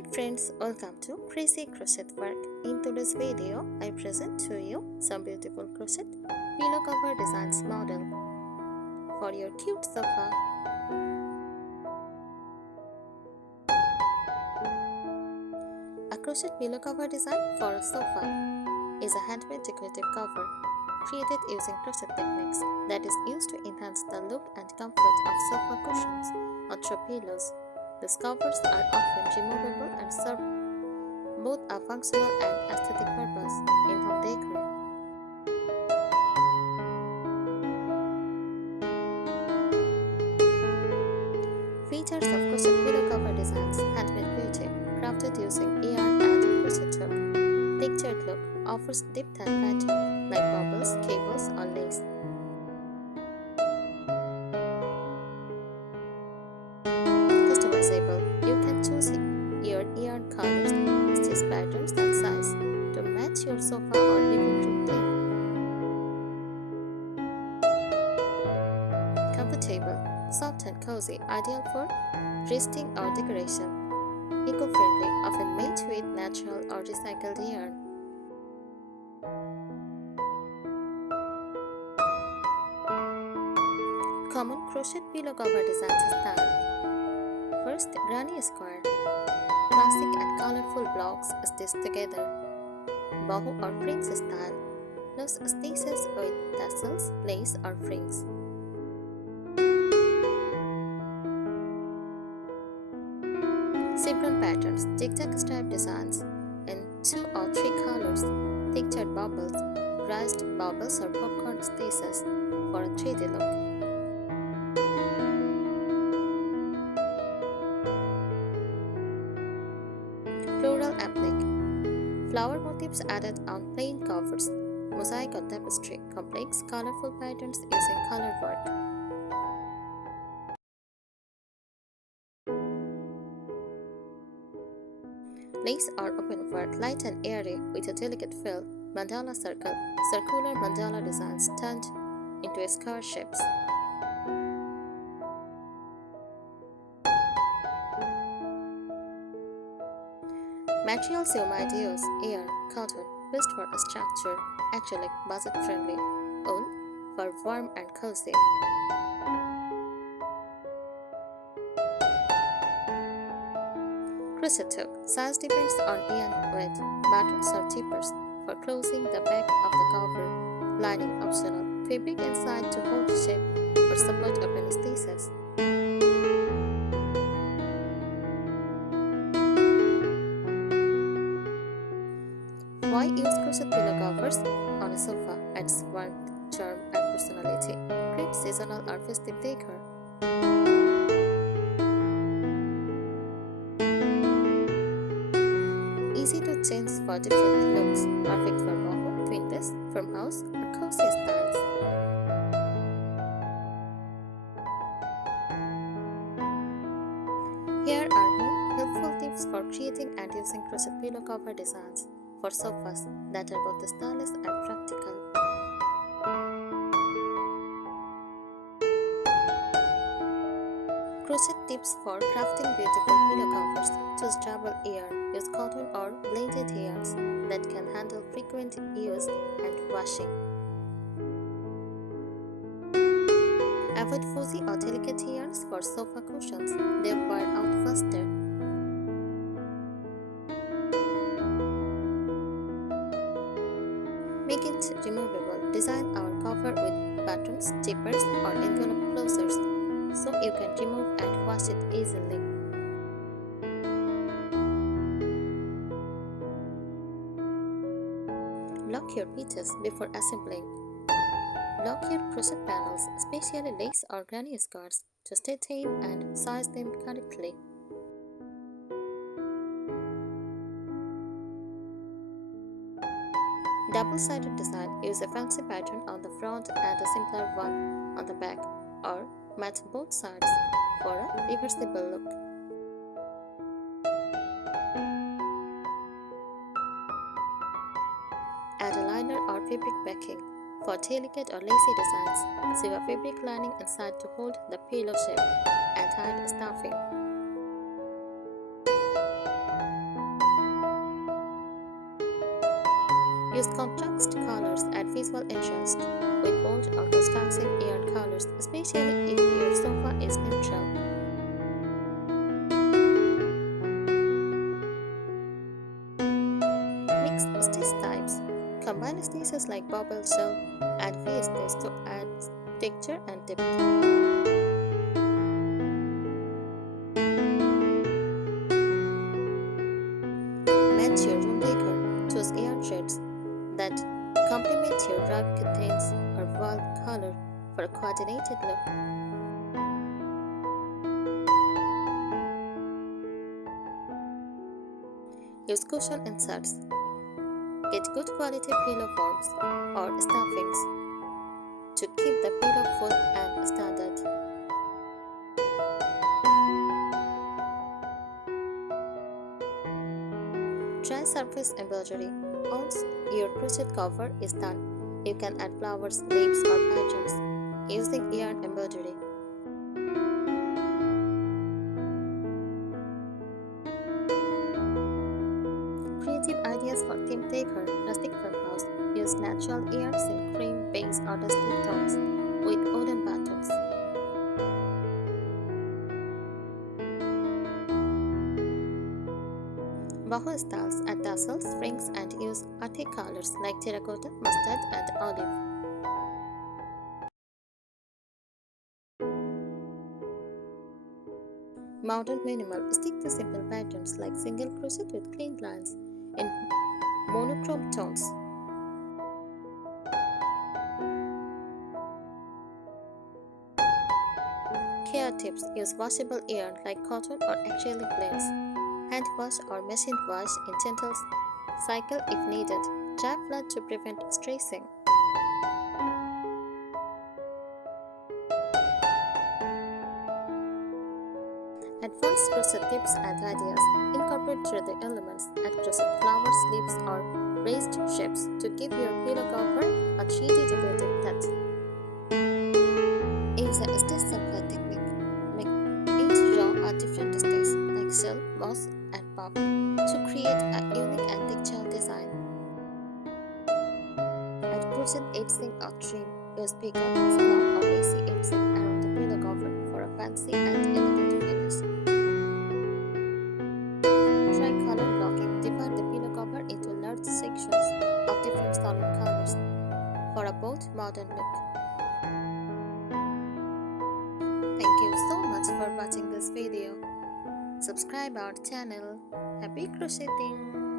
Hi friends, welcome to Crazy Crochet Work. In today's video, I present to you some beautiful crochet pillow cover designs model for your cute sofa. A crochet pillow cover design for a sofa is a handmade decorative cover created using crochet techniques that is used to enhance the look and comfort of sofa cushions or throw pillows. These covers are often removable and serve both a functional and aesthetic purpose in home decor. Features of crochet pillow cover designs: handmade beauty, crafted using yarn and crochet hook. Textured look, offers deep tan pattern like bubbles, cables, or lace. Customizable, you can choose your yarn colors, stitch patterns, and size to match your sofa or living room theme. Comfortable, soft and cozy, ideal for resting or decoration. Eco-friendly, often made with natural or recycled yarn. Common crochet pillow cover designs style. First, granny square. Classic and colorful blocks stitched together. Boho or fringe style. Plus stitches with tassels, lace, or fringe. Chevron patterns, zigzag stripe designs in 2 or 3 colors, textured bubbles, raised bubbles or popcorn stitches for a 3D look. Floral applique, flower motifs added on plain covers, mosaic or tapestry, complex colorful patterns using color work. Lace or open work, light and airy with a delicate fill, mandala circle, circular mandala designs turned into square shapes. Materials you might use: yarn, cotton, best for structure, acrylic, budget friendly, wool for warm and cozy. Crochet hook, size depends on yarn width, buttons or zippers for closing the back of the cover, lining optional, fabric inside to hold shape or support open stitches. Why use crochet pillow covers on a sofa? Adds warmth, charm, and personality. Great seasonal or festive decor. Easy to change for different looks. Perfect for boho, twin-piece, farmhouse, or cozy styles. Here are more helpful tips for creating and using crochet pillow cover designs for sofas that are both stylish and practical. Crochet tips for crafting beautiful pillow covers. Choose travel yarn. Use cotton or blended yarns that can handle frequent use and washing. Avoid fuzzy or delicate yarns for sofa cushions. They wear out faster. Make it removable. Design our cover with buttons, zippers, or envelope closures so you can remove and wash it easily. Lock your pieces before assembling. Lock your crochet panels, especially lace or granny squares, to stay tame and size them correctly. Double-sided design: use a fancy pattern on the front and a simpler one on the back, or match both sides for a reversible look. Add a liner or fabric backing. For delicate or lacy designs, sew a fabric lining inside to hold the pillow shape and hide stuffing. Use contrast colors at visual interest with bold or contrasting yarn colors, especially if your sofa is neutral. Mix stitch types. Combine stitches like bubble shell and V-stitch to add texture and depth. Match your room decor. Choose yarn shades that complement your rug curtains or wall color for a coordinated look. Use cushion inserts. Get good quality pillow forms or stuffings to keep the pillow full and standard. Try surface embroidery. Once your crochet cover is done, you can add flowers, leaves, or patterns using yarn embroidery. Creative ideas for theme decor. Rustic farmhouse. Use natural yarns in cream, beige, or dusty tones with wooden buttons. Boho styles add tassels, rings, and use earthy colors like terracotta, mustard, and olive. Modern minimal. Stick to simple patterns like single crochet with clean lines in monochrome tones. Care tips. Use washable yarn like cotton or acrylic blends. Hand wash or machine wash in gentle cycle if needed. Dry flat to prevent stressing. Advanced crochet tips and ideas. Incorporate 3D elements. Add crochet flowers, leaves, or raised shapes to give your pillow cover a 3D decorative touch. Use a stitch supply technique. Make each row a different stitch like shell, moss, and puff to create a unique and textural design. Add crochet edging or trim. Use pickup, scallop, or lacy edging around the pillow cover for a fancy and elegant finish. Try color blocking. Divide the pillow cover into large sections of different solid colors for a bold modern look. Thank you so much for watching this video. Subscribe our channel. Happy crocheting!